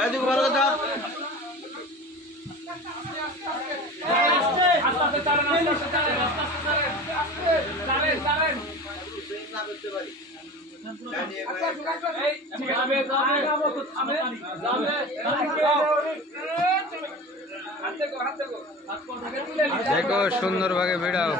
এদিকে ভালো কথা देखो सुंदर भागे भिड़ाओ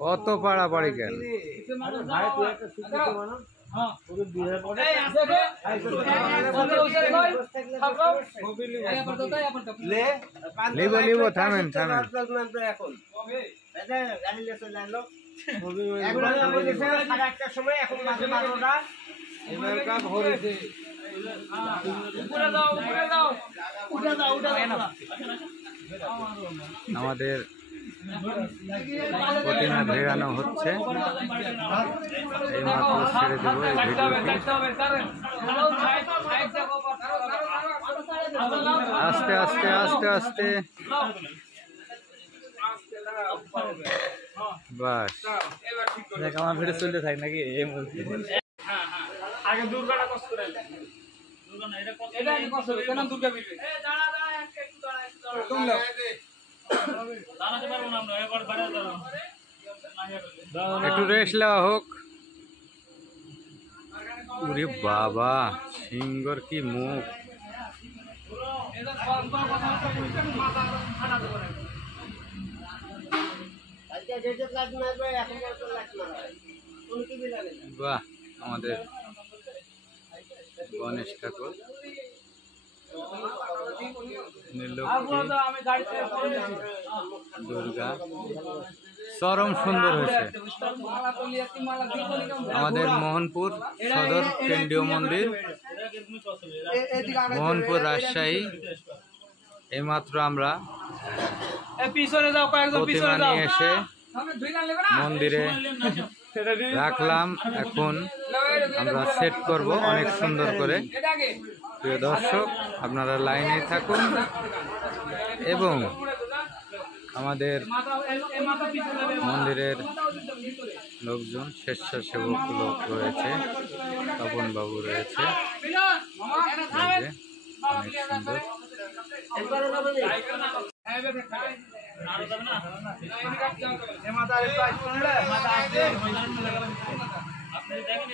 কত পাড়াপাড়ি কেন লিবো থামেন থামেন আমাদের প্রতিমা ভেড়ানো হচ্ছে এই মাত্র ছেড়ে দেবো এই ভিডিওটি আস্তে আস্তে আস্তে আস্তে বাস আমার ভিডিও চলতে থাক নাকি আগে দুর্গাটা কষ্ট করে দুর্গা না এটা কষ্ট করে কেন দুর্গা বিলবে তোমরা দাঁড়াতে পারবো না আমরা এবার বাইরে যাব একটু রেস্ট নেওয়া হোক ওরে বাবা সিংহর কি মুখ বাহ আমাদের গণেশ ঠাকুর দুর্গা চরম সুন্দর হয়েছে আমাদের মোহনপুর সদর কেন্দ্রীয় মন্দির মোহনপুর রাজশাহী এইমাত্র আমরা প্রতিমা নিয়ে এসে মন্দিরে রাখলাম এখন আমরা সেট করব অনেক সুন্দর করে প্রিয় দর্শক আপনারা লাইনে থাকুন এবং আমাদের মন্দিরের লোকজন স্বেচ্ছাসেবক লোক রয়েছে তপন বাবু রয়েছে অনেক সুন্দর আপনি দেখেন